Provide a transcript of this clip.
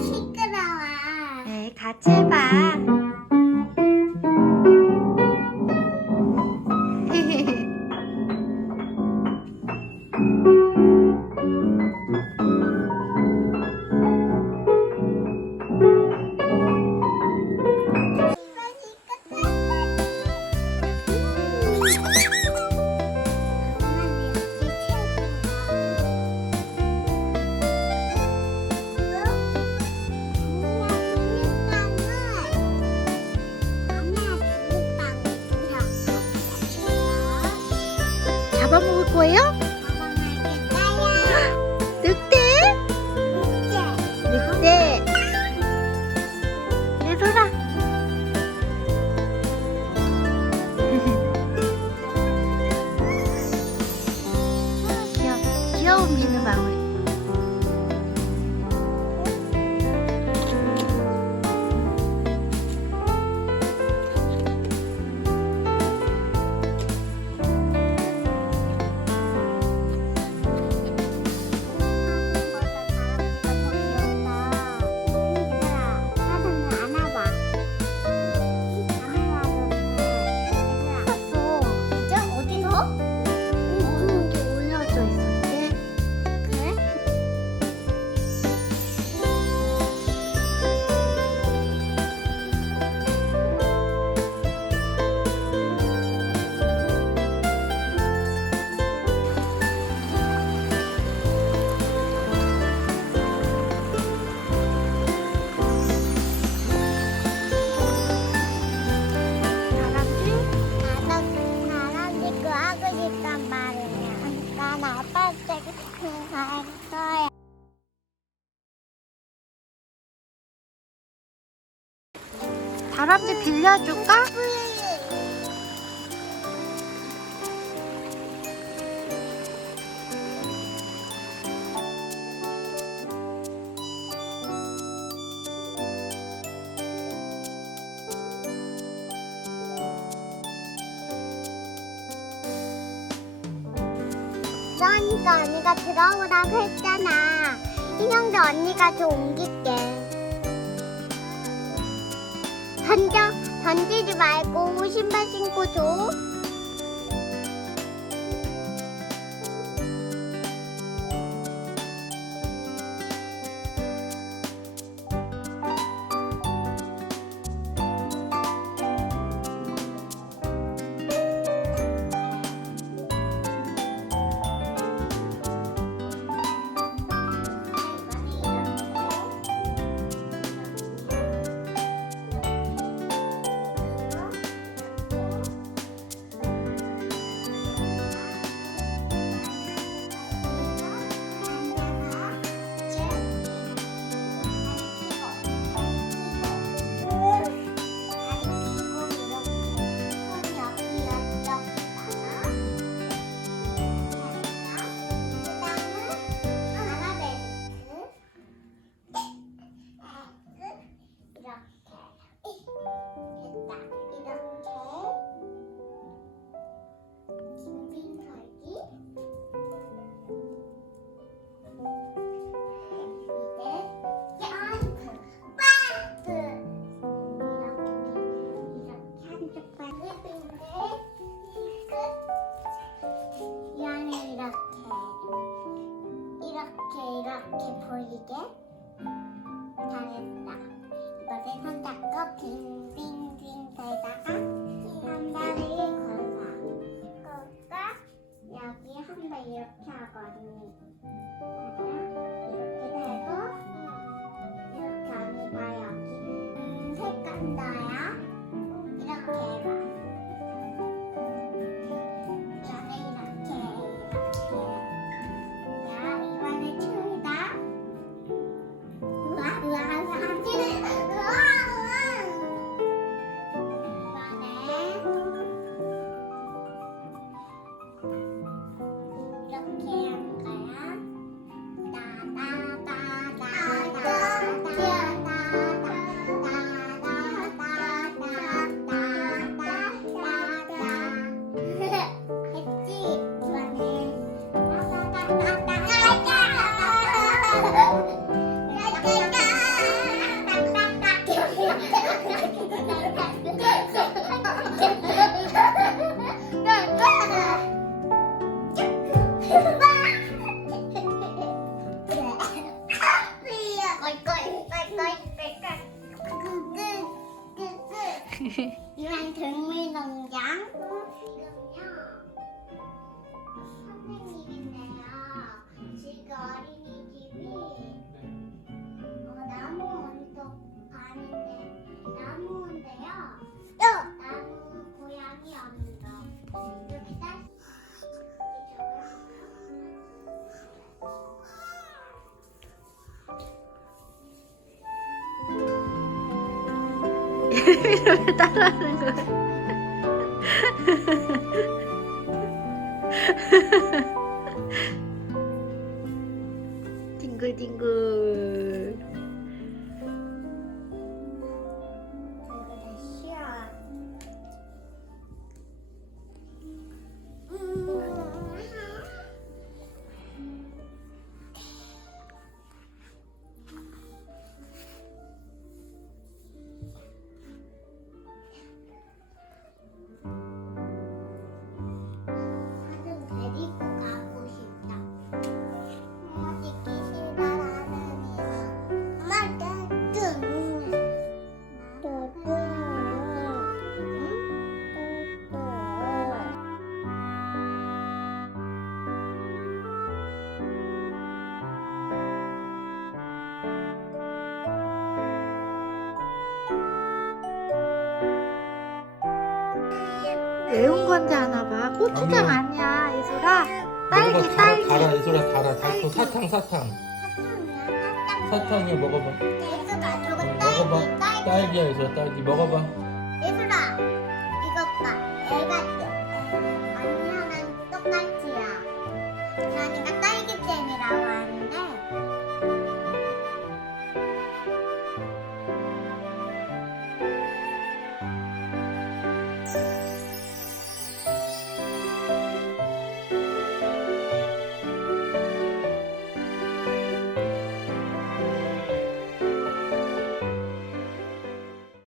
시끄러워. 네, 같이 해봐. 잡아먹을 거예요? 늑대? 늑대. 얘들아. 귀여운 비누방울. 다람쥐 빌려줄까? 그러니까 언니가 들어오라고 했잖아. 인형도 언니가 좀 옮길게. 던지지 말고 신발 신고 줘. 이렇게 보이게 잘했다. 이번엔 손잡고 빙빙빙 돌다가 한 발을 걸어서 걸까? 여기 한 발 이렇게 하고 언니 이렇게 대고 이렇게 언니 발 여기 색깔 넣어요. 이렇게 해봐. 이만 동물농장. 선생님인데요. 지금 어린이집이 나무 언덕 반인데 나무인데요. 나무 고양이 언덕. 이렇게 딱 왜 따라하는 거야? 뒹굴뒹굴. 이거 쉬어. 사슴 데리고 가고 싶다. 찍기 싫다라는 이유. 엄마 뚜뚜. 매운 건지 아나 봐. 고추장 아니야, 이소라. 딸기, 먹어봐. 딸기. 달아 예솔아 달아. 달고 사탕. 사탕이야 먹어봐. 얘들아 저거 먹어봐. 딸기. 딸기야 예솔아 딸기 먹어봐. 얘들아 이것 봐. 애가 언니랑 똑같이야. 그러니까 딸기잼이라고 하는